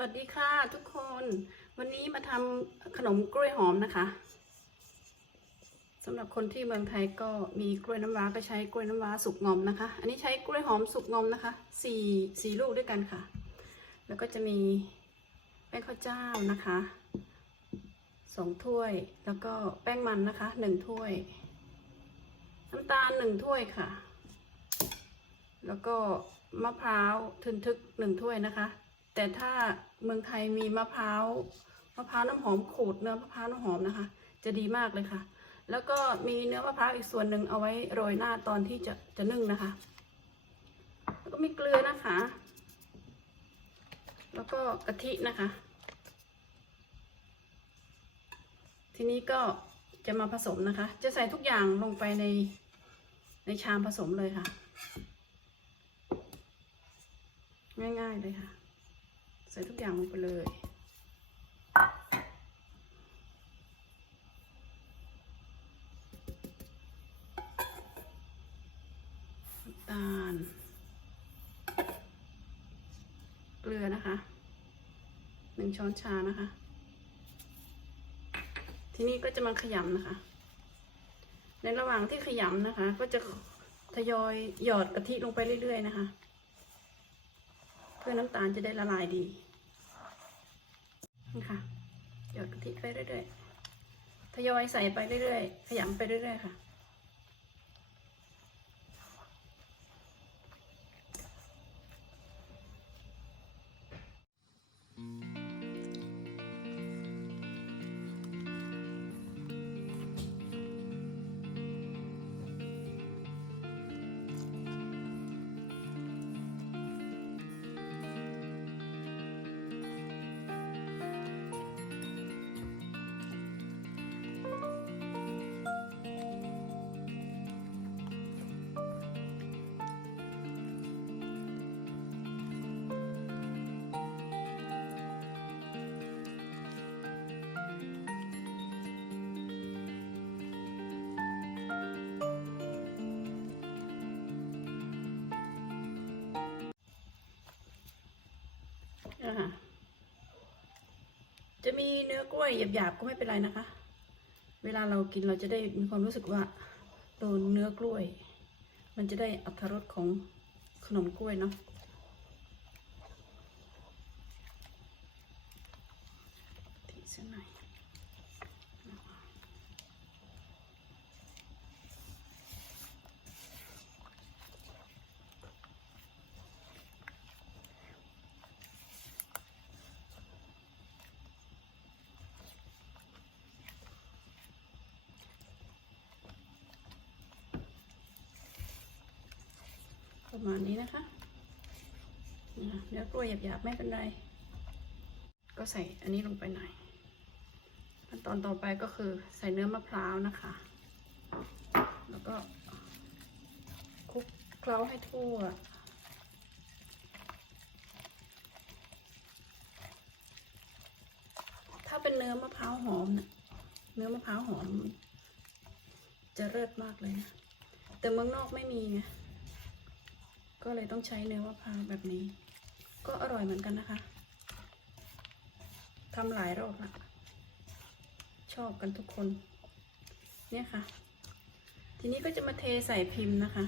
วัสดีค่ะทุกคน วันนี้มาทำขนมกล้วยหอมนะคะสำหรับคนที่เมืองไทยก็มีกล้วยน้ำว้าก็ใช้กล้วยน้ำว้าสุกงอมนะคะ อันนี้ใช้กล้วยหอมสุกงอมนะคะสี่สี่ลูกด้วยกันค่ะ แล้วก็จะมีแป้งข้าวเจ้านะคะสองถ้วย แล้วก็แป้งมันนะคะหนึ่งถ้วย น้ำตาลหนึ่งถ้วยค่ะ แล้วก็มะพร้าวทึนทึกหนึ่งถ้วยนะคะ แต่ถ้าเมืองไทยมีมะพร้าวมะพร้าวน้ำหอมขูดเนื้อมะพร้าวน้ำหอมนะคะ จะดีมากเลยค่ะ แล้วก็มีเนื้อมะพร้าวอีกส่วนหนึ่งเอาไว้โรยหน้าตอนที่จะจะนึ่งนะคะ แล้วก็มีเกลือนะคะ แล้วก็กะทินะคะ ทีนี้ก็จะมาผสมนะคะ จะใส่ทุกอย่างลงไปในในชามผสมเลยค่ะ ง่ายๆเลยค่ะ ส่ทุกอย่างลงไปเลยน้ำตาล เกลือนะคะหนึ่งช้อนชานะคะ ทีนี้ก็จะมาขยำนะคะ ในระหว่างที่ขยำนะคะ ก็จะทยอยหยอดกะทิลงไปเรื่อยๆนะคะ เพื่อน้ำตาลจะได้ละลายดี นี่ค่ะหยอดกะทิไปเรื่อยๆทยอยใส่ไปเรื่อยๆ ขยำไปเรื่อยๆค่ะนะคะ มีเนื้อกล้วยหยาบๆก็ไม่เป็นไรนะคะ เวลาเรากินเราจะได้มีความรู้สึกว่าโดนเนื้อกล้วย มันจะได้อัตรสของขนมกล้วยเนาะทีเส้นหน่อย มาณนี้นะคะเนื้อกล้วยหยาบๆไม่เป็นไร ก็ใส่อันนี้ลงไปหน่อยขั้นตอนต่อไปก็คือใส่เนื้อมะพร้าวนะคะ แล้วก็คลุกเคล้าให้ทั่วถ้าเป็นเนื้อมะพร้าวหอมนะเนื้อมะพร้าวหอม จะเลิศมากเลยนะแต่เมืองนอกไม่มีไง ก็เลยต้องใช้เนื้อมะพร้าวแบบนี้ ก็อร่อยเหมือนกันนะคะทำหลายรอบละชอบกันทุกคน เนี่ยค่ะ ทีนี้ก็จะมาเทใส่พิมพ์นะคะ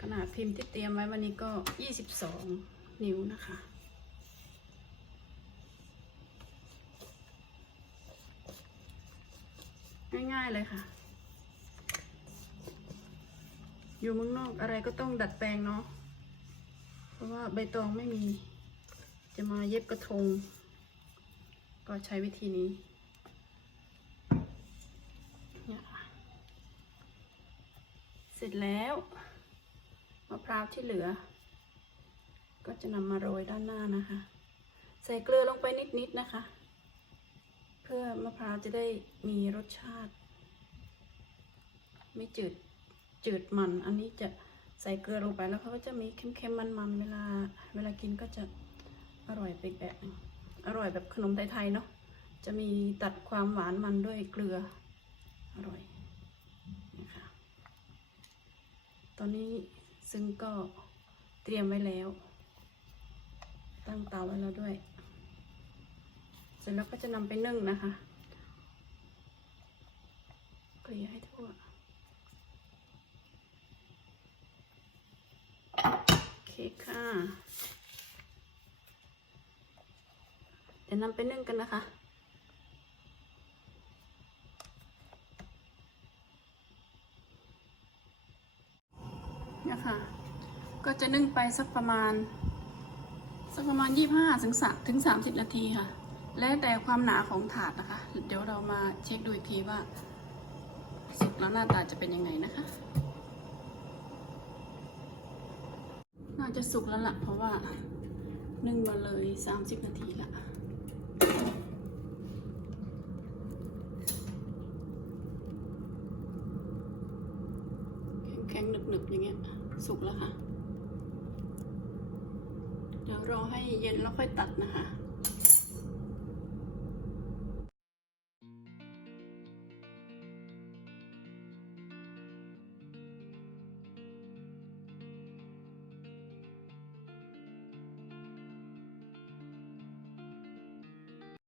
ขนาดพิมพ์ที่เตรียมไว้วันนี้ก็ 22 นิ้วนะคะ ง่ายๆเลยค่ะ อยู่เมืองนอกอะไรก็ต้องดัดแปลงเนาะเพราะว่าใบตองไม่มี จะมาเย็บกระทง ก็ใช้วิธีนี้เนี่ยค่ะเสร็จแล้วมะพร้าวที่เหลือ ก็จะนำมาโรยด้านหน้านะคะ ใส่เกลือลงไปนิดๆนะคะ พื่อมะพร้าวจะได้มีรสชาติ ไม่จืดจืดมัน อันนี้จะใส่เกลือลงไปแล้วเขาก็จะมีเค็มๆมันๆเวลา เวลากินก็จะอร่อยไปอีกแบบอร่อยแบบขนมไทยๆเนาะจะมีตัดความหวานมันด้วยเกลืออร่อยนี่ค่ะตอนนี้ซึ่งก็เตรียมไว้แล้ว ตั้งเตาไว้แล้วด้วย เสร็จแล้วก็จะนำไปนึ่งนะคะเกลี่ยให้ทั่ว โอเคค่ะเดี๋ยวนำไปนึ่งกันนะคะนี่ยค่ะก็จะนึ่งไปสักประมาณ สักประมาณ 25ถึง3ถึง 30 นาทีค่ะ แล้วแต่ความหนาของถาดนะคะ เดี๋ยวเรามาเช็คดูอีกทีว่า สุกแล้วหน้าตาจะเป็นยังไงนะคะ น่าจะสุกแล้วล่ะ เพราะว่านึ่งมาเลย 30 นาทีละแข็งๆหนึบๆ อย่างเงี้ย สุกแล้วค่ะ เดี๋ยวรอให้เย็นแล้วค่อยตัดนะคะ